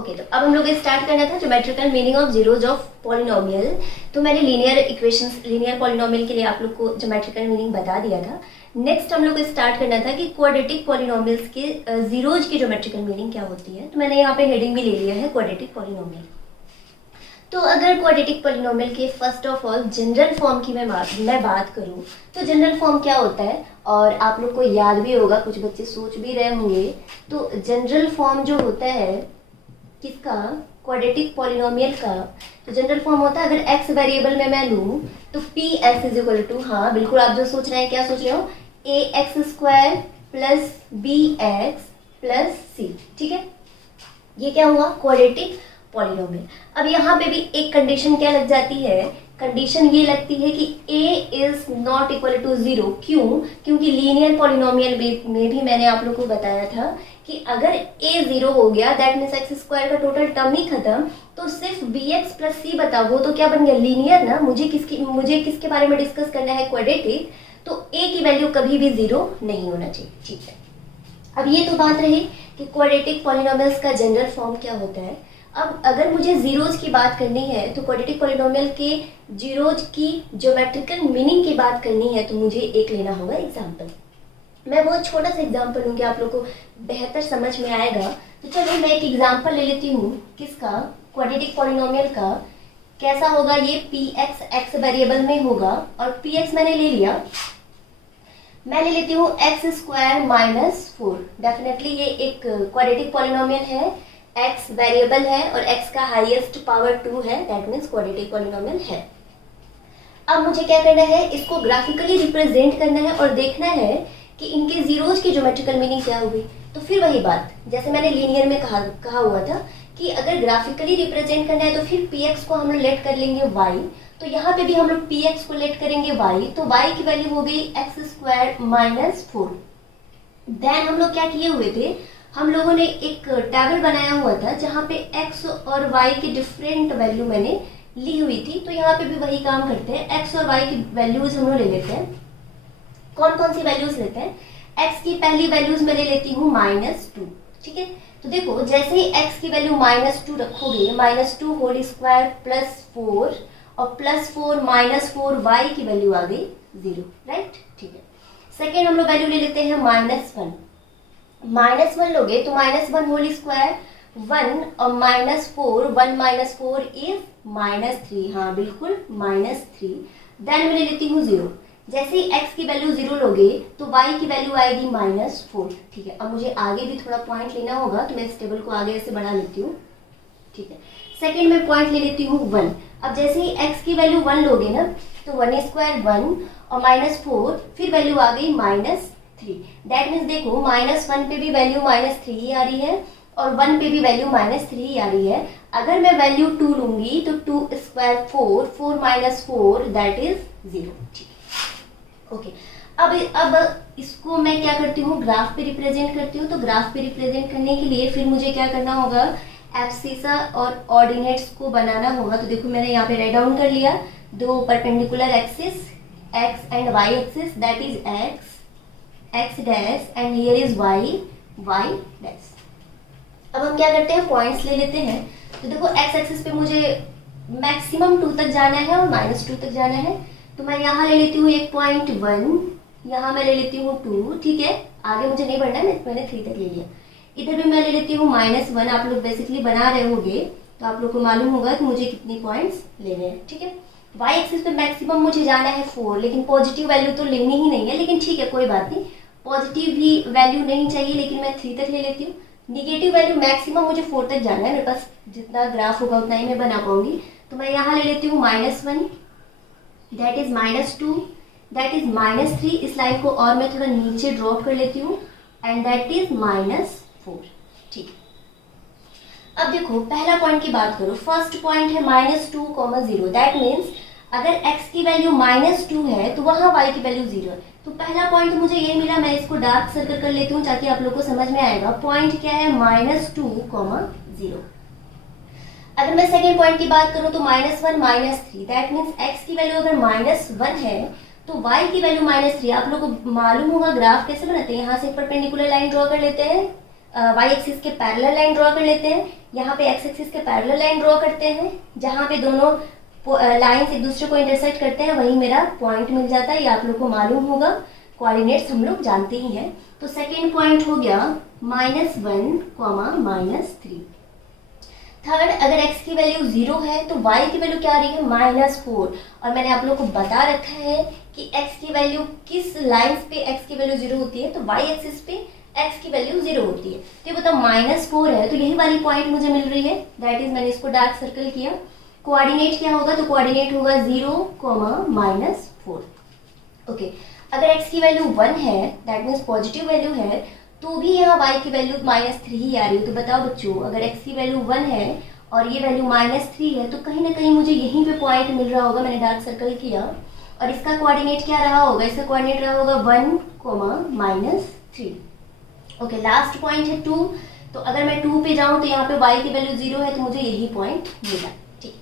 Okay, तो अब हम लोग स्टार्ट करना था geometrical meaning of zeros of polynomial. तो मैंने लीनियर इक्वेशंस, लीनियर पॉलिनोमियल के लिए आप लोग को ज्योमेट्रिकल मीनिंग बता दिया था। नेक्स्ट हम लोग को स्टार्ट करना था कि क्वाड्रेटिक पॉलिनोमियल्स के जीरोज की ज्योमेट्रिकल मीनिंग क्या होती है। तो मैंने यहाँ पे हेडिंग भी ले लिया है क्वाड्रेटिक पॉलिनोमियल। तो अगर क्वाड्रेटिक पॉलिनोमियल के first of all general form की मैं बात करूँ तो जनरल फॉर्म क्या होता है, और आप लोग को याद भी होगा, कुछ बच्चे सोच भी रहे होंगे। तो जनरल फॉर्म जो होता है किसका, क्वाड्रेटिक पॉलिनोमियल का, तो जनरल फॉर्म होता है, अगर एक्स वेरिएबल में मैं लूँ तो P X is equal to, हाँ बिल्कुल आप जो सोच रहे हैं, क्या सोच रहे हो, A X square plus B X plus C. ठीक है, ये क्या हुआ, क्वाड्रेटिक पॉलिनोमियल। अब यहाँ पे भी एक कंडीशन क्या लग जाती है, कंडीशन ये लगती है कि a is not equal to 0। क्यों, क्योंकि लीनियर पॉलिनोमियल में भी मैंने आप लोग को बताया था कि अगर a 0 हो गया दैट मीन्स एक्स स्क्वायर का टोटल टर्म ही खत्म, तो सिर्फ bx प्लस c बताओ, वो तो क्या बन गया, लीनियर ना। मुझे किसके बारे में डिस्कस करना है, क्वाड्रेटिक, तो a की वैल्यू कभी भी 0 नहीं होना चाहिए। ठीक है, अब ये तो बात रही कि क्वाड्रेटिक पॉलिनोमियल्स का जनरल फॉर्म क्या होता है। अब अगर मुझे जीरोज की बात करनी है, तो क्वाड्रेटिक पॉलिनोमियल के जीरोज की ज्योमेट्रिकल मीनिंग की बात करनी है, तो मुझे एक लेना होगा एग्जाम्पल। मैं बहुत छोटा सा एग्जाम्पल लूँगी, आप लोग को बेहतर समझ में आएगा। तो चलो मैं एक एग्जाम्पल ले लेती हूँ, किसका, क्वाड्रेटिक पॉलिनोमियल का। कैसा होगा ये, पी एक्स एक्स वेरिएबल में होगा, और पी एक्स मैंने ले लिया, मैं ले लेती हूँ एक्स स्क्वायर माइनस 4। डेफिनेटली ये एक क्वाड्रेटिक पॉलिनोमियल है, x वेरिएबल है और x का हाईएस्ट पावर 2 है, दैट मीन्स क्वाड्रेटिक पॉलिनोमियल है। अब मुझे क्या करना है, इसको ग्राफिकली रिप्रेजेंट करना है और देखना है कि इनके जीरोज की ज्योमेट्रिकल मीनिंग क्या होगी। तो फिर वही बात, जैसे मैंने लीनियर में कहा हुआ था कि अगर ग्राफिकली रिप्रेजेंट करना है तो फिर px को हम लोग लेट कर लेंगे y, तो यहाँ पे भी हम लोग px को लेट करेंगे y, तो y की वैल्यू हो गई एक्स स्क्वायर माइनस 4। देन हम लोग क्या किए हुए थे, हम लोगों ने एक टेबल बनाया हुआ था जहाँ पे x और y की डिफरेंट वैल्यू मैंने ली हुई थी। तो यहाँ पे भी वही काम करते हैं, x और y की वैल्यूज हम लोग ले लेते हैं। कौन कौन सी वैल्यूज लेते हैं, x की पहली वैल्यूज मैं ले लेती हूँ -2। ठीक है, तो देखो जैसे ही x की वैल्यू -2 रखोगे, -2 होल स्क्वायर प्लस 4 और प्लस 4 -4 y की वैल्यू आ गई 0, राइट। ठीक है, सेकेंड हम लोग वैल्यू ले लेते हैं -1। -1 लोगे तो -1 होल स्क्वायर 1 और -4, 1 - 4 इज -3, हाँ बिल्कुल -3। देन मैं ले लेती हूँ 0। जैसे ही x की वैल्यू 0 लोगे तो y की वैल्यू आएगी -4। ठीक है, अब मुझे आगे भी थोड़ा पॉइंट लेना होगा, तो मैं इस टेबल को आगे ऐसे बढ़ा लेती हूँ। ठीक है, सेकेंड में पॉइंट ले लेती हूँ 1। अब जैसे ही x की वैल्यू 1 लोगे ना, तो 1 स्क्वायर 1 और -4, फिर वैल्यू आ गई -3। दैट मीन्स देखो -1 पे भी वैल्यू -3 ही आ रही है और 1 पे भी वैल्यू -3 ही आ रही है। अगर मैं वैल्यू 2 लूंगी तो 2 स्क्वायर 4, 4 - 4 दैट इज 0। ठीक है, ओके। अब इसको मैं क्या करती हूँ, ग्राफ पे रिप्रेजेंट करती हूँ। तो ग्राफ पे रिप्रेजेंट करने के लिए फिर मुझे क्या करना होगा, एब्सिसा और ऑर्डिनेट्स को बनाना होगा। तो देखो मैंने यहाँ पे राइट डाउन कर लिया, दो perpendicular axis x and y axis, that is x dash and here is y dash. अब हम क्या करते हैं, पॉइंट्स ले लेते हैं। तो देखो x एक्सिस पे मुझे मैक्सिमम 2 तक जाना है और -2 तक जाना है, तो मैं यहाँ ले लेती हूँ एक पॉइंट 1, यहाँ मैं ले लेती हूँ 2। ठीक है, आगे मुझे नहीं बढ़ना है, मैंने 3 तक ले लिया। इधर भी मैं ले लेती हूँ -1। आप लोग बेसिकली बना रहे होंगे तो आप लोग को मालूम होगा कि मुझे कितनी पॉइंट्स लेने हैं। ठीक है, y एक्सिस पे मैक्सिमम मुझे जाना है 4, लेकिन पॉजिटिव वैल्यू तो लेनी ही नहीं है, लेकिन ठीक है कोई बात नहीं, पॉजिटिव भी वैल्यू नहीं चाहिए, लेकिन मैं 3 तक ले लेती हूँ। निगेटिव वैल्यू मैक्सिमम मुझे 4 तक जाना है, मेरे पास जितना ग्राफ होगा उतना ही मैं बना पाऊंगी। तो मैं यहाँ ले लेती हूँ -1, दैट इज -2, दैट इज -3। इस लाइन को और मैं थोड़ा नीचे ड्रॉप कर लेती हूँ, एंड दैट इज -4। ठीक है, अब देखो पहला पॉइंट की बात करो, फर्स्ट पॉइंट है -2, 0। दैट मीन्स अगर x की वैल्यू -2 है तो वहां y की वैल्यू 0 है। तो पहला पॉइंट मुझे ये मिला, मैं इसको डार्क सर्कल कर लेती हूँ ताकि आप लोग को समझ में आएगा। पॉइंट क्या है, -2, 0। अगर मैं सेकेंड पॉइंट की बात करूँ तो -1, -3, दैट मीन्स x की वैल्यू अगर -1 है तो y की वैल्यू -3। आप लोग को मालूम होगा ग्राफ कैसे बनाते हैं, यहाँ से परपेंडिकुलर लाइन ड्रॉ कर लेते हैं, वाई एक्सिस के पैरेलल लाइन ड्रॉ कर लेते हैं, यहाँ पे एक्स एक्सिस के पैरेलल लाइन ड्रॉ करते हैं, जहाँ पे दोनों लाइंस एक दूसरे को इंटरसेक्ट करते हैं वही मेरा पॉइंट मिल जाता है। ये आप लोग को मालूम होगा, कोऑर्डिनेट्स हम लोग जानते ही हैं। तो सेकेंड पॉइंट हो गया -1, -3। थर्ड, अगर x की वैल्यू 0 है तो y की वैल्यू क्या आ रही है, -4। और मैंने आप लोग को बता रखा है कि x की वैल्यू किस लाइंस पे x की वैल्यू 0 होती है, तो y एक्सिस पे x की वैल्यू 0 होती है। तो ये बताओ -4 है तो यही वाली पॉइंट मुझे मिल रही है, दैट इज मैंने इसको डार्क सर्कल किया। कोऑर्डिनेट क्या होगा, तो कोऑर्डिनेट होगा 0, -4। ओके, अगर x की वैल्यू 1 है, दैट मीन्स पॉजिटिव वैल्यू है, तो भी यहाँ y की वैल्यू -3 ही आ रही है। तो बताओ बच्चों, अगर x की वैल्यू 1 है और ये वैल्यू -3 है, तो कहीं ना कहीं मुझे यहीं पे पॉइंट मिल रहा होगा, मैंने डार्क सर्कल किया। और इसका कोऑर्डिनेट क्या रहा होगा, इसका कोऑर्डिनेट रहा होगा 1, -3। ओके, लास्ट पॉइंट है 2। तो अगर मैं 2 पे जाऊं तो यहाँ पे y की वैल्यू 0 है, तो मुझे यही पॉइंट मिला। ठीक,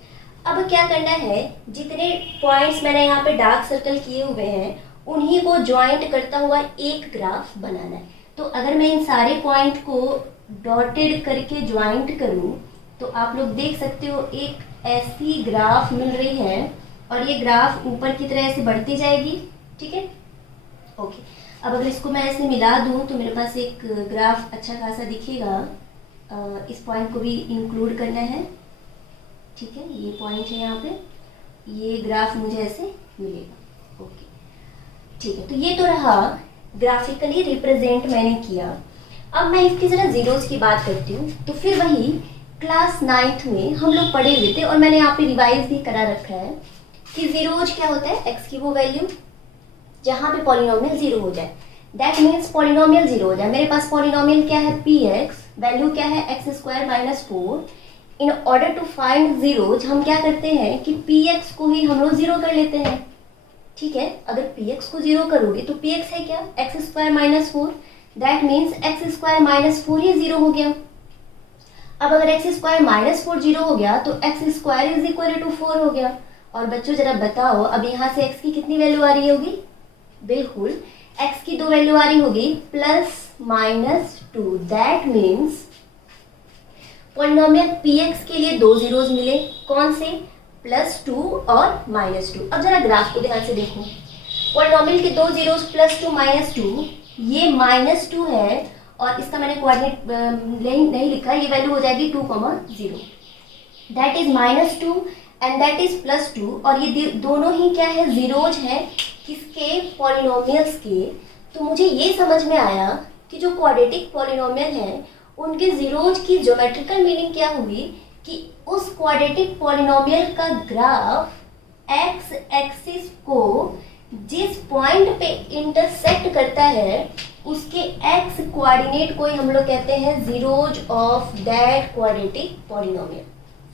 अब क्या करना है, जितने पॉइंट्स मैंने यहाँ पे डार्क सर्कल किए हुए हैं उन्हीं को ज्वाइंट करता हुआ एक ग्राफ बनाना है। तो अगर मैं इन सारे पॉइंट को डॉटेड करके ज्वाइंट करूं तो आप लोग देख सकते हो एक ऐसी ग्राफ मिल रही है, और ये ग्राफ ऊपर की तरह ऐसे बढ़ती जाएगी। ठीक है, ओके। अब अगर इसको मैं ऐसे मिला दूं तो मेरे पास एक ग्राफ अच्छा खासा दिखेगा। इस पॉइंट को भी इंक्लूड करना है। ठीक है, ये पॉइंट है यहाँ पे, ये ग्राफ मुझे ऐसे मिलेगा। ओके, ठीक है, तो ये तो रहा ग्राफिकली रिप्रेजेंट मैंने किया। अब मैं इसकी जरा जीरोज की बात करती हूँ। तो फिर वही क्लास 9th में हम लोग पढ़े हुए थे, और मैंने यहाँ पे रिवाइज भी करा रखा है कि जीरोज क्या होता है, एक्स की वो वैल्यू जहाँ पे पॉलिनोमियल 0 हो जाए, दैट मीन्स पॉलिनोमियल 0 हो जाए। मेरे पास पॉलिनोमियल क्या है, px, वैल्यू क्या है x² - 4। In order to find zeros हम क्या करते हैं कि px को ही हम लोग 0 कर लेते हैं। ठीक है, अगर px को 0 करोगे तो px है क्या, x² - 4, दैट मीन्स x² - 4 ही 0 हो गया। अब अगर x² - 4 0 हो गया तो x² = 4 हो गया। और बच्चों जरा बताओ, अब यहाँ से x की कितनी वैल्यू आ रही होगी, बिल्कुल x की 2 वैल्यू आ रही होगी, +-2, दैट मीन्स पॉलिनोमियल px के लिए 2 जीरोज मिले, कौन से, +2 और -2। अब जरा ग्राफ को ध्यान से देखो, पॉलिनोमियल के 2 जीरोज +2 -2, ये -2 है, और इसका मैंने कोऑर्डिनेट नहीं लिखा, ये वैल्यू हो जाएगी 2, 0, that is -2 and that is +2। और ये दोनों ही क्या है, जीरोज है, किसके, पॉलिनोमियल्स के। तो मुझे ये समझ में आया कि जो क्वाड्रेटिक पॉलिनोमियल है उनके जीरोज की ज्योमेट्रिकल मीनिंग क्या हुई कि उस क्वाड्रेटिक पॉलिनोमियल का ग्राफ एक्स एक्सिस को जिस पॉइंट पे इंटरसेक्ट करता है उसके एक्स कोऑर्डिनेट को ही हम लोग कहते हैं zeros of that quadratic polynomial.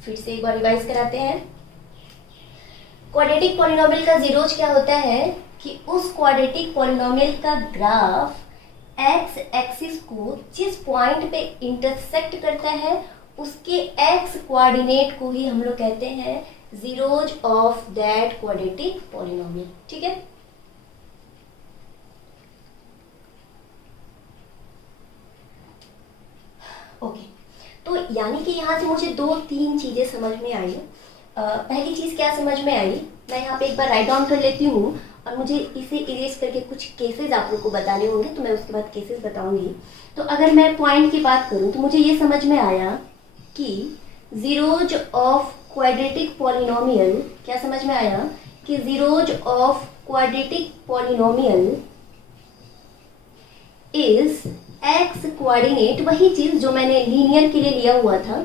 फिर से एक बार रिवाइज कराते हैं। क्वाड्रेटिक पॉलिनोमियल का जीरोज क्या होता है कि उस क्वाड्रेटिक पॉलिनोमियल का ग्राफ एक्स एक्सिस को जिस पॉइंट पे इंटरसेक्ट करता है उसके एक्स कोऑर्डिनेट को ही हम लोग कहते हैं zeros of that quadratic polynomial. ठीक है, ओके। तो यानी कि यहाँ से मुझे 2-3 चीजें समझ में आई। पहली चीज क्या समझ में आई, मैं यहाँ पे एक बार राइट डाउन कर लेती हूँ, और मुझे इसे इरेज करके कुछ केसेस आप लोग को बताने होंगे, तो मैं उसके बाद केसेस बताऊंगी। तो अगर मैं पॉइंट की बात करूँ तो मुझे ये समझ में आया कि जीरोज ऑफ क्वाड्रेटिक पॉलिनोमियल, क्या समझ में आया कि zeros of quadratic polynomial is X coordinate, वही चीज जो मैंने लीनियर के लिए लिया हुआ था,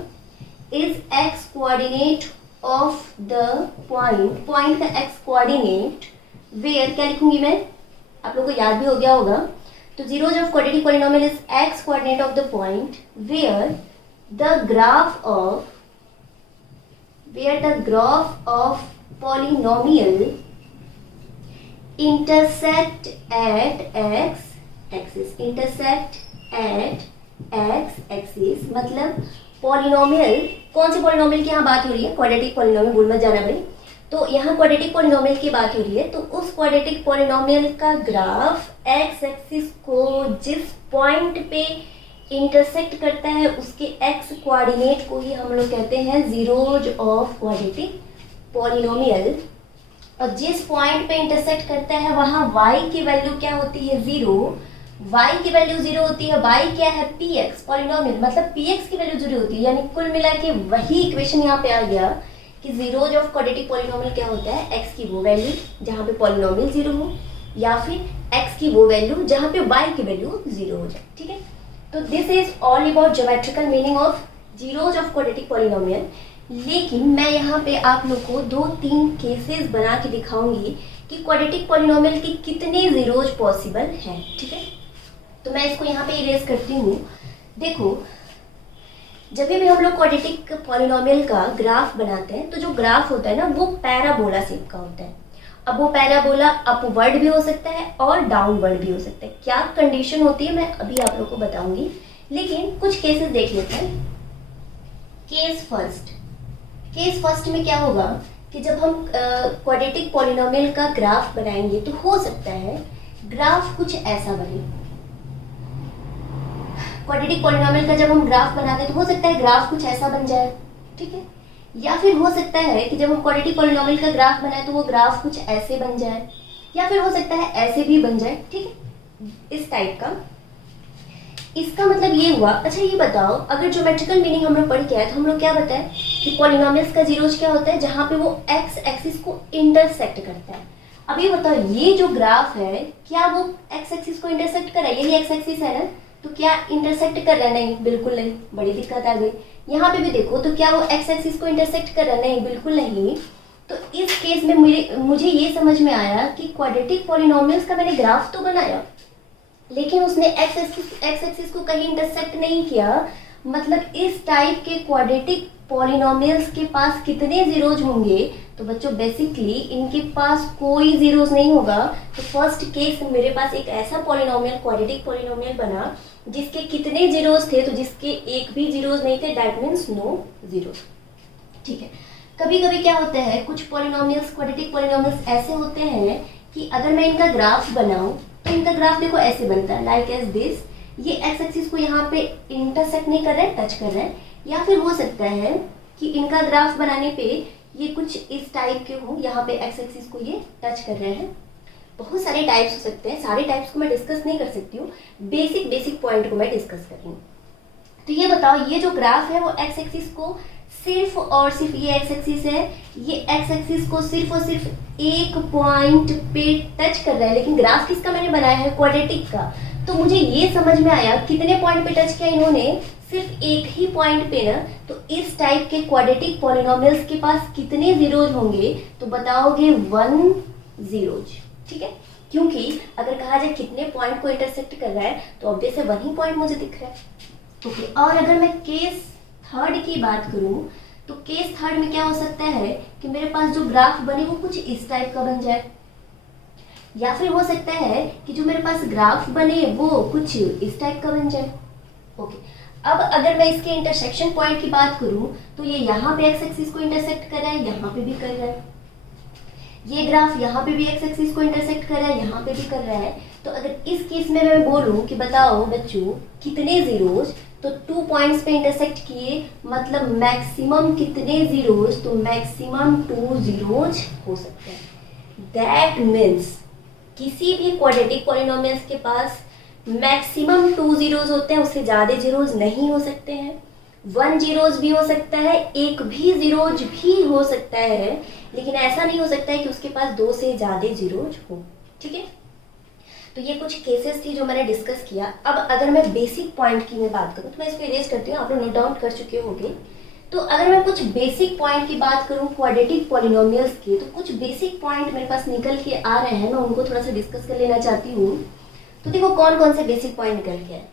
is X coordinate of the point, point का एक्स कोऑर्डिनेट वेयर, क्या लिखूंगी मैं, आप लोगों को याद भी हो गया होगा। तो zeros of quadratic polynomial is X coordinate of the point where the graph of polynomial intersect at X axis, intersect at X axis, मतलब पॉलिनोमियल, कौन से पॉलिनोमियल की यहाँ बात हो रही है, क्वाड्रेटिक पॉलिनोमियल, भूल मत जाना भाई। तो यहाँ क्वाड्रेटिक पॉलिनोमियल की बात हो रही है, तो उस क्वाड्रेटिक पॉलिनोमियल का ग्राफ एक्स एक्सिस को जिस पॉइंट पे इंटरसेक्ट करता है उसके एक्स कोऑर्डिनेट को ही हम लोग कहते हैं जीरोज ऑफ क्वाड्रेटिक पॉलिनोमियल। और जिस पॉइंट पे इंटरसेक्ट करता है वहां y की वैल्यू क्या होती है 0, y की वैल्यू 0 होती है, y क्या है px पॉलिनोमियल, मतलब px की वैल्यू 0 होती है। यानी कुल मिला के वही इक्वेशन यहाँ पे आ गया कि जीरोज ऑफ क्वाड्रेटिक पॉलिनोमियल क्या होता है, x की वो वैल्यू जहाँ पे पॉलिनोमियल 0 हो, या फिर x की वो वैल्यू जहाँ पे y की वैल्यू 0 हो जाए। ठीक है, तो this is all about geometrical meaning of zeros of quadratic polynomial. लेकिन मैं यहाँ पे आप लोग को 2-3 केसेस बना के दिखाऊंगी कि क्वाड्रेटिक पॉलिनोमियल की कितने जीरोज पॉसिबल हैं। ठीक है, तो मैं इसको यहाँ पे इरेज करती हूँ। देखो, जब भी हम लोग क्वाड्रेटिक पॉलिनोमियल का ग्राफ बनाते हैं तो जो ग्राफ होता है ना वो पैराबोला शेप का होता है। अब वो पैराबोला अपवर्ड भी हो सकता है और डाउनवर्ड भी हो सकता है। क्या कंडीशन होती है मैं अभी आप लोग को बताऊंगी, लेकिन कुछ केसेस देख लेते हैं। केस फर्स्ट में क्या होगा कि जब हम क्वाड्रेटिक पॉलिनोमियल का ग्राफ बनाएंगे तो हो सकता है ग्राफ कुछ ऐसा बने। क्वाड्रेटिक पॉलिनोमियल का जब हम ग्राफ बनाते हैं तो हो सकता है ग्राफ कुछ ऐसा बन जाए। ठीक है, या फिर हो सकता है कि जब हम क्वाड्रेटिक पॉलिनोमियल का ग्राफ बनाए तो वो ग्राफ कुछ ऐसे बन जाए, या फिर हो सकता है ऐसे भी बन जाए। ठीक है, इस टाइप का। इसका मतलब ये हुआ। अच्छा ये बताओ, अगर ज्योमेट्रिकल मीनिंग हम लोग पढ़ के आए तो हम लोग क्या बताए कि पॉलिनोमियल्स का जीरोज क्या होता है, जहां पे वो एक्स एक्सिस को इंटरसेक्ट करता है। अब ये बताओ, ये जो ग्राफ है क्या वो एक्स एक्सिस को इंटरसेक्ट कर रहा है? यही एक्स एक्सिस है ना, तो क्या इंटरसेक्ट कर रहा है? नहीं, बिल्कुल नहीं, बड़ी दिक्कत आ गई। यहाँ पे भी देखो तो क्या वो एक्स एक्सिस को इंटरसेक्ट कर रहा है? नहीं, बिल्कुल नहीं। तो इस केस में मुझे ये समझ में आया कि क्वाड्रेटिक पॉलिनोमियल्स का मैंने ग्राफ तो बनाया, लेकिन उसने एक्स एक्सिस को कहीं इंटरसेक्ट नहीं किया। मतलब इस टाइप के क्वाड्रेटिक पॉलिनोमियल्स के पास कितने जीरोज होंगे? तो बच्चों बेसिकली इनके पास कोई जीरोज नहीं होगा। तो फर्स्ट केस मेरे पास एक ऐसा पॉलिनोमियल, क्वाड्रेटिक पॉलिनोमियल बना जिसके कितने जीरोज थे, तो जिसके एक भी जीरोज नहीं थे, दैट मीन्स नो जीरोज। ठीक है, कभी कभी क्या होता है, कुछ पॉलिनोमियल्स, क्वाड्रेटिक पॉलिनोमियल्स ऐसे होते हैं कि अगर मैं इनका ग्राफ बनाऊं तो इनका ग्राफ देखो ऐसे बनता है, लाइक एज दिस। ये एक्स एक्सिस को यहाँ पे इंटरसेक्ट नहीं कर रहा है, टच कर रहा है। या फिर हो सकता है कि इनका ग्राफ बनाने पे ये कुछ इस टाइप के हो, यहाँ पे एक्स एक्सिस को ये टच कर रहे हैं। बहुत सारे टाइप्स हो सकते हैं, सारे टाइप्स को मैं डिस्कस नहीं कर सकती हूँ, बेसिक पॉइंट को मैं डिस्कस कर रही हूँ। तो ये बताओ, ये जो ग्राफ है वो एक्स एक्सिस को सिर्फ और सिर्फ, ये एक्स एक्सिस है, ये एक्स एक्सिस को सिर्फ और सिर्फ एक पॉइंट पे टच कर रहा है। लेकिन ग्राफ किसका मैंने बनाया है? क्वाड्रेटिक का। तो मुझे ये समझ में आया कितने पॉइंट पे टच किया इन्होंने? सिर्फ एक ही पॉइंट पे ना। तो इस टाइप के क्वाड्रेटिक पॉलिनोमियल्स के पास कितने जीरोज होंगे? तो बताओगे 1 जीरोज। ठीक है, क्योंकि अगर कहा जाए कितने पॉइंट को इंटरसेक्ट कर रहा है तो ऑब्वियस है 1 ही पॉइंट मुझे दिख रहा है। ओके, और अगर मैं केस थर्ड की बात करूं तो केस थर्ड में क्या हो सकता है कि मेरे पास जो ग्राफ बने वो कुछ इस टाइप का बन जाए, या फिर हो सकता है कि जो मेरे पास ग्राफ बने वो कुछ इस टाइप का बन जाए। ओके, अब अगर मैं इसके इंटरसेक्शन पॉइंट की बात करूं तो ये यहाँ पे एक्स एक्सिस को इंटरसेक्ट कर रहा है, यहाँ पे भी कर रहा है। ये ग्राफ यहाँ पे भी एक्स एक्सिस को इंटरसेक्ट कर रहा है, यहाँ पे भी कर रहा है। तो अगर इस केस में मैं बोलूं कि बताओ बच्चों कितने जीरोज, तो 2 पॉइंट्स पे इंटरसेक्ट किए, मतलब मैक्सिमम कितने जीरोज? तो मैक्सिमम 2 जीरोज हो सकते हैं। दैट मीन्स किसी भी क्वाड्रेटिक पॉलिनोमियल्स के पास मैक्सिमम 2 जीरोज होते हैं, उससे ज्यादा जीरोज नहीं हो सकते हैं। 1 जीरोज भी हो सकता है, एक भी जीरोज भी हो सकता है, लेकिन ऐसा नहीं हो सकता है कि उसके पास 2 से ज्यादा जीरोज हो। ठीक है, तो ये कुछ केसेस थी जो मैंने डिस्कस किया। अब अगर मैं बेसिक पॉइंट की मैं बात करूं तो मैं इसको इरेज करती हूँ, आप लोग नोट डाउन कर चुके होंगे। तो अगर मैं कुछ बेसिक पॉइंट की बात करूं क्वाड्रेटिक पॉलिनोमियल्स के, तो कुछ बेसिक पॉइंट मेरे पास निकल के आ रहे हैं, मैं उनको थोड़ा सा डिस्कस कर लेना चाहती हूँ। तो देखो कौन कौन से बेसिक पॉइंट निकल के आए।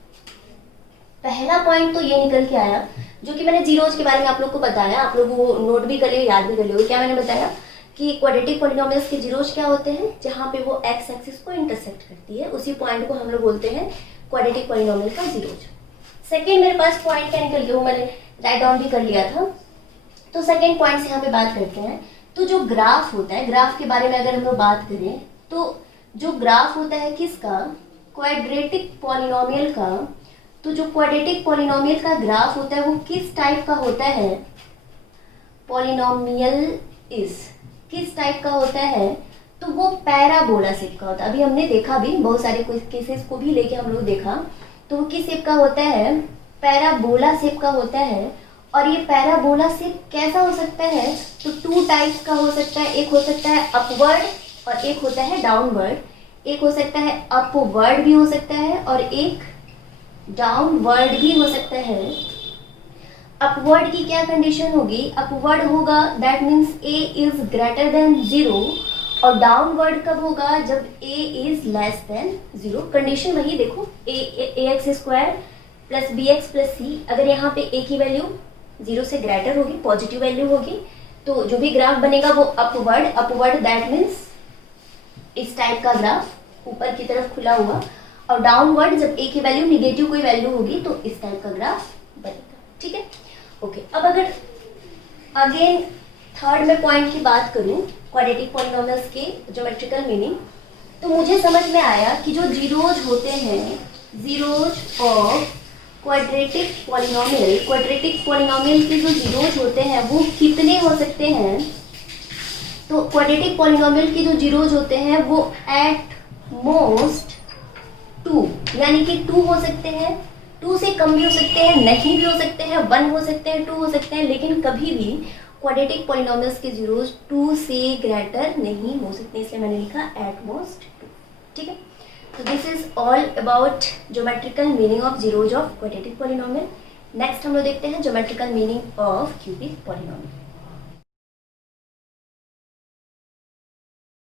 पहला पॉइंट तो ये निकल के आया जो कि मैंने जीरोज के बारे में आप लोग को बताया, आप लोग वो नोट भी कर लियो, याद भी कर लियो। क्या मैंने बताया कि क्वाड्रेटिक पॉलिनोमियल्स के जीरोज क्या होते हैं? जहां पे वो एक्स एक्सिस को इंटरसेक्ट करती है, उसी पॉइंट को हम लोग बोलते हैं क्वाड्रेटिक पॉलिनोमियल का जीरोज। सेकंड मेरे पास पॉइंट क्या निकल गया, मैंने राइट डाउन भी कर लिया था। तो सेकंड पॉइंट से यहाँ पे बात करते हैं। तो जो ग्राफ होता है, ग्राफ के बारे में अगर हम लोग बात करें तो जो ग्राफ होता है किसका? क्वाड्रेटिक पॉलिनोमियल का। तो जो क्वाड्रेटिक पॉलिनोमियल का ग्राफ होता है वो किस टाइप का होता है, पॉलिनोमियल इज किस टाइप का होता है, तो वो पैराबोला शेप का होता है। अभी हमने देखा भी, बहुत सारे केसेस को भी लेके हम लोग देखा, तो वो किस शेप का होता है, पैराबोला शेप का होता है। और ये पैराबोला शेप कैसा हो सकता है, तो टू टाइप्स का हो सकता है, एक हो सकता है अपवर्ड और एक होता है डाउनवर्ड। एक हो सकता है अपवर्ड भी हो सकता है और एक डाउनवर्ड भी हो सकता है। अपवर्ड की क्या कंडीशन होगी, अपवर्ड होगा that means a is greater than 0, और डाउनवर्ड कब होगा, जब a is less than 0। Condition वही देखो, ax square plus bx plus c, अगर यहाँ पे a की वैल्यू 0 से ग्रेटर होगी, पॉजिटिव वैल्यू होगी, तो जो भी ग्राफ बनेगा वो अपवर्ड, अपवर्ड दैट मीन्स इस टाइप का ग्राफ ऊपर की तरफ खुला हुआ, और डाउनवर्ड जब a की वैल्यू निगेटिव कोई वैल्यू होगी तो इस टाइप का ग्राफ बनेगा। ठीक है, ओके। अब अगर अगेन थर्ड में पॉइंट की बात करूं, क्वाड्रेटिक पॉलिनोमियल्स के ज्योमेट्रिकल मीनिंग, तो मुझे समझ में आया कि जो जीरोज होते हैं, zeros of quadratic polynomial, quadratic polynomial के जो जीरोज होते हैं वो कितने हो सकते हैं, तो क्वाड्रेटिक पॉलिनोमियल के जो जीरोज होते हैं वो एट मोस्ट 2, यानी कि 2 हो सकते हैं, 2 से कम भी हो सकते हैं, नहीं भी हो सकते हैं, 1 हो सकते हैं, 2 हो सकते हैं, लेकिन कभी भी क्वाड्रेटिक पॉलिनोमियल्स के जीरोज 2 से ग्रेटर नहीं हो सकते, इसलिए मैंने लिखा एट मोस्ट 2। ठीक है, तो this is all about geometrical meaning of zeros of quadratic polynomial. Next हम लोग देखते हैं geometrical meaning of cubic polynomial.